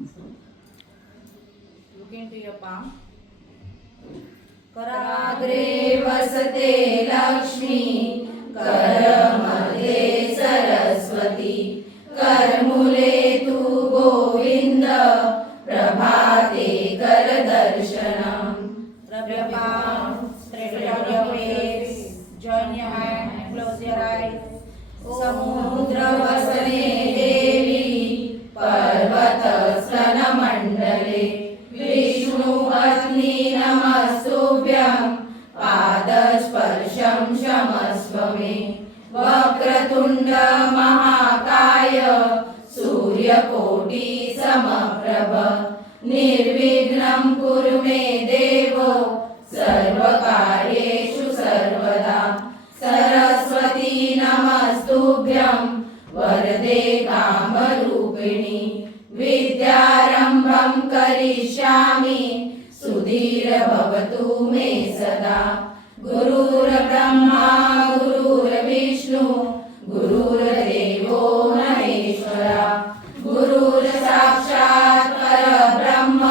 Look into your palm. कराग्रे वसते Lakshmi, करमध्ये Saraswati, करमुले तु गोविंद, प्रभाते करदर्शनम्. Rub your palm, spread out your face, join your hand, close your eyes. समुद्रवसने देवी, पर्वतस्तनमण्डले, विष्णु अग्नि नमस्तुभ्यं, पादस्पर्शं क्षमस्व मे. वक्रतुण्ड महाकाय, सूर्यकोटि समप्रभ, निर्विघ्नं कुरु मे देव, सर्वकार्येषु सर्वदा. सरस्वती नमस्तुभ्यं, वरदे कामरूपिणि, विद्यारम्भं करिष्यामि, सुधीर भवतु मे सदा. गुरुर्ब्रह्मा गुरुर्विष्णु, गुरुर्देवो महेश्वरा, गुरुर्साक्षात् परब्रह्म,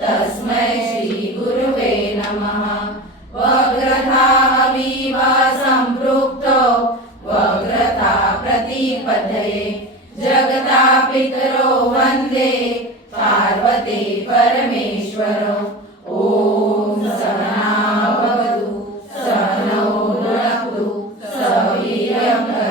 तस्मै श्री गुरुवे नमः. वक्रतुण्डः सम्पृक्तो, वक्रता प्रतिपदये, जगता पितरो वन्दे, पार्वती परमेश्वरो. ॐ सहना भवतु, सहनौ भुनक्तु, सह वीर्यं